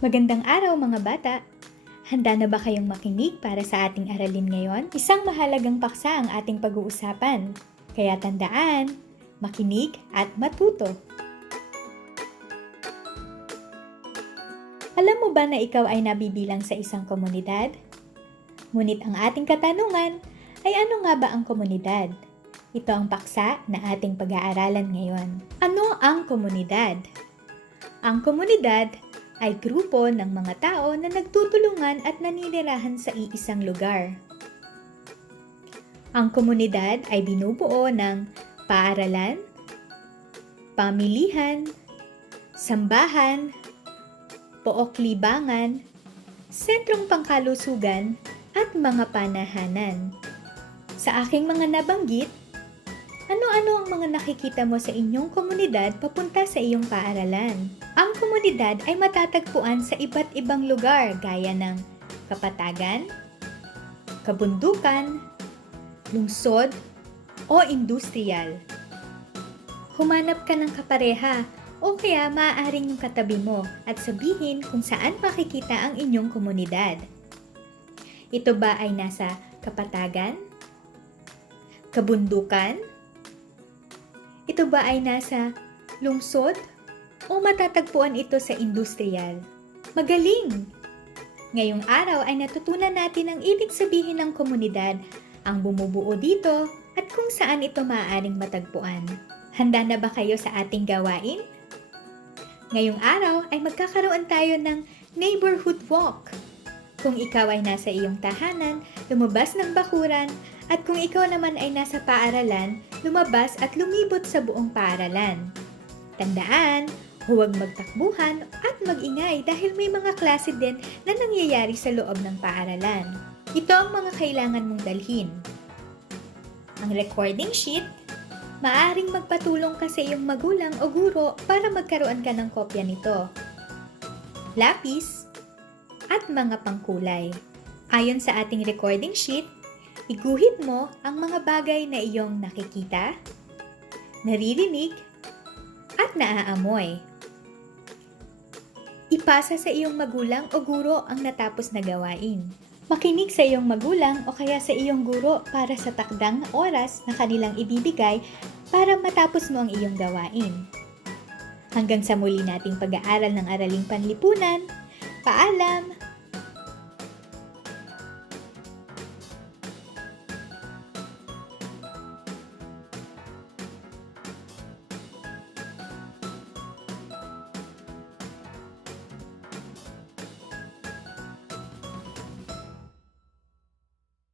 Magandang araw mga bata! Handa na ba kayong makinig para sa ating aralin ngayon? Isang mahalagang paksa ang ating pag-uusapan. Kaya tandaan, makinig at matuto. Alam mo ba na ikaw ay nabibilang sa isang komunidad? Ngunit ang ating katanungan ay ano nga ba ang komunidad? Ito ang paksa na ating pag-aaralan ngayon. Ano ang komunidad? Ang komunidad ay grupo ng mga tao na nagtutulungan at naninirahan sa iisang lugar. Ang komunidad ay binubuo ng paaralan, pamilihan, sambahan, pook-libangan, sentrong pangkalusugan, at mga panahanan. Sa aking mga nabanggit, ano-ano ang mga nakikita mo sa inyong komunidad papunta sa iyong paaralan? Ang komunidad ay matatagpuan sa iba't ibang lugar gaya ng kapatagan, kabundukan, lungsod, o industriyal. Humanap ka ng kapareha o kaya maaaring yung katabi mo at sabihin kung saan makikita ang inyong komunidad. Ito ba ay nasa kapatagan? Kabundukan? Ito ba ay nasa lungsod o matatagpuan ito sa industriyal? Magaling! Ngayong araw ay natutunan natin ang ibig sabihin ng komunidad, ang bumubuo dito at kung saan ito maaaring matagpuan. Handa na ba kayo sa ating gawain? Ngayong araw ay magkakaroon tayo ng neighborhood walk. Kung ikaw ay nasa iyong tahanan, lumabas ng bakuran, at kung ikaw naman ay nasa paaralan, lumabas at lumibot sa buong paaralan. Tandaan, huwag magtakbuhan at mag-ingay dahil may mga klase din na nangyayari sa loob ng paaralan. Ito ang mga kailangan mong dalhin. Ang recording sheet, maaaring magpatulong ka sa iyong magulang o guro para magkaroon ka ng kopya nito. Lapis at mga pangkulay. Ayon sa ating recording sheet, iguhit mo ang mga bagay na iyong nakikita, naririnig, at naaamoy. Ipasa sa iyong magulang o guro ang natapos na gawain. Makinig sa iyong magulang o kaya sa iyong guro para sa takdang oras na kanilang ibibigay para matapos mo ang iyong gawain. Hanggang sa muli nating pag-aaral ng Araling Panlipunan, paalam!